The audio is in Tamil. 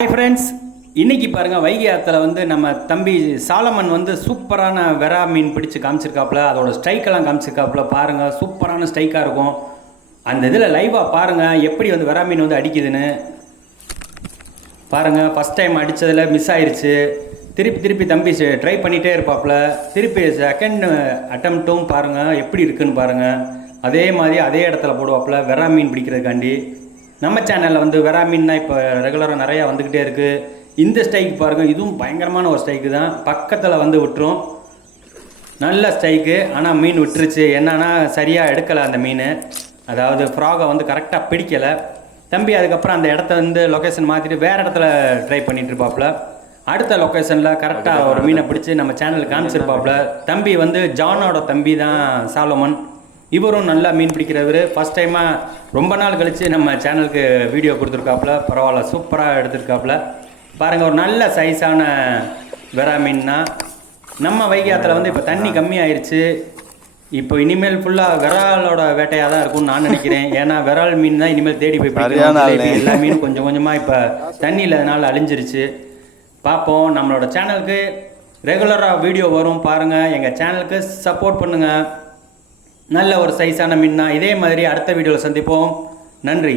ஹாய் ஃப்ரெண்ட்ஸ் இன்னைக்கு பாருங்கள் வைகை ஆற்றுல வந்து நம்ம தம்பி சாலமன் வந்து சூப்பரான வெரா மீன் பிடிச்சு காமிச்சிருக்காப்புல அதோட ஸ்ட்ரைக்கெல்லாம் காமிச்சிருக்காப்புல பாருங்கள் சூப்பரான ஸ்ட்ரைக்காக இருக்கும். அந்த இதில் லைவாக பாருங்கள் எப்படி வந்து வெரா மீன் வந்து அடிக்குதுன்னு. பாருங்கள் ஃபஸ்ட் டைம் அடித்ததில் மிஸ் ஆயிடுச்சு திருப்பி திருப்பி தம்பி ட்ரை பண்ணிகிட்டே இருப்பாப்புல. திருப்பி செகண்ட் அட்டம்ப்ட்டும் பாருங்கள் எப்படி இருக்குன்னு பாருங்கள் அதே மாதிரி அதே இடத்துல போடுவாப்புல வெரா மீன் பிடிக்கிறதுக்காண்டி. நம்ம சேனலில் வந்து வெரா மீன்னா இப்போ ரெகுலராக நிறையா வந்துக்கிட்டே இருக்கு. இந்த ஸ்ட்ரைக் பாருங்க இதுவும் பயங்கரமான ஒரு ஸ்ட்ரைக்கு தான். பக்கத்தில் வந்து விட்டுரும். நல்ல ஸ்ட்ரைக்கு ஆனால் மீன் விட்டுருச்சு. என்னன்னா சரியாக எடுக்கலை அந்த மீன். அதாவது ஃப்ராகை வந்து கரெக்டாக பிடிக்கலை. தம்பி அதுக்கப்புறம் அந்த இடத்த வந்து லொக்கேஷன் மாற்றிட்டு வேறு இடத்துல ட்ரை பண்ணிட்டு இருப்பாப்புல அடுத்த லொக்கேஷனில் கரெக்டாக ஒரு மீனை பிடிச்சி நம்ம சேனலுக்கு காமிச்சிருப்பாப்புல தம்பி வந்து ஜானோட தம்பி தான் சாலமன் இவரும் நல்லா மீன் பிடிக்கிறவர். ஃபஸ்ட் டைமாக ரொம்ப நாள் கழித்து நம்ம சேனலுக்கு வீடியோ கொடுத்துருக்காப்புல. பரவாயில்ல சூப்பராக எடுத்திருக்காப்புல. பாருங்கள் ஒரு நல்ல சைஸான வெரா மீன்னா நம்ம வைகாத்தில் வந்து இப்போ தண்ணி கம்மியாயிருச்சு. இப்போ இனிமேல் ஃபுல்லாக விராலோட வேட்டையாக தான் இருக்கும்னு நான் நினைக்கிறேன். ஏன்னா விரால் மீன் தான் இனிமேல் தேடி போய். ஜிலேபி எல்லா மீனும் கொஞ்சம் கொஞ்சமாக இப்போ தண்ணி இல்லாதனால அழிஞ்சிருச்சு. பார்ப்போம் நம்மளோட சேனலுக்கு ரெகுலராக வீடியோ வரும். பாருங்கள் எங்கள் சேனலுக்கு சப்போர்ட் பண்ணுங்கள் நல்ல ஒரு சைஸான மீன் தான். இதே மாதிரி அடுத்த வீடியோவில் சந்திப்போம். நன்றி.